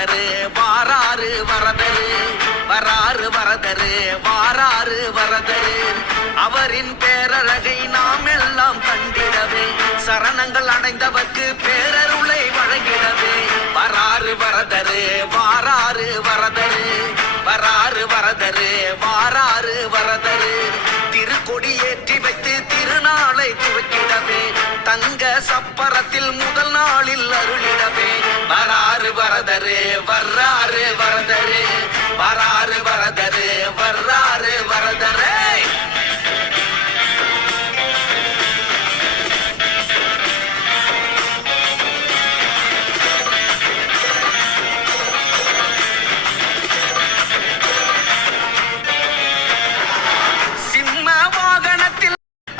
வரதரு வாராறு வரதரு வராறு வரதரு வாராறு வரதரு அவரின் பேரழகை நாம் எல்லாம் கண்டிடவே சரணங்கள் அடைந்தவர்க்கு பேரருளை வழங்கிடவே வராறு வரதரு வாராறு வரதரு வராறு வரதரு வாராறு வரதரு திருக்கொடி ஏற்றி வைத்து திருநாளை துவக்கிடவே தங்க சப்பரத்தில் முதல் நாளில் அருளிடவே வராறு வரதரு வர்றாறு வரதரு வராறு வரதரு வர்றாறு வரதரே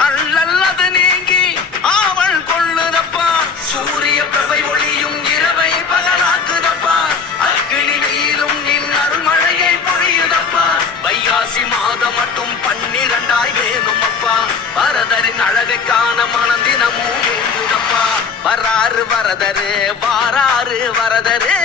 அல்லது நீங்கி ஆவல் கொள்ளுதப்பா சூரிய பிரபை ஒளியும் இரவை பகலாக்குதப்பா அக்கினி வெயிலும் நின் அருள்மழையை பொழியுதப்பா வைகாசி மாதம் மட்டும் 12 வேணும் அப்பா வரதரின் அழகை காண மனதினமும் வேண்டுதப்பா வராறு வரதரு வாராறு வரதரு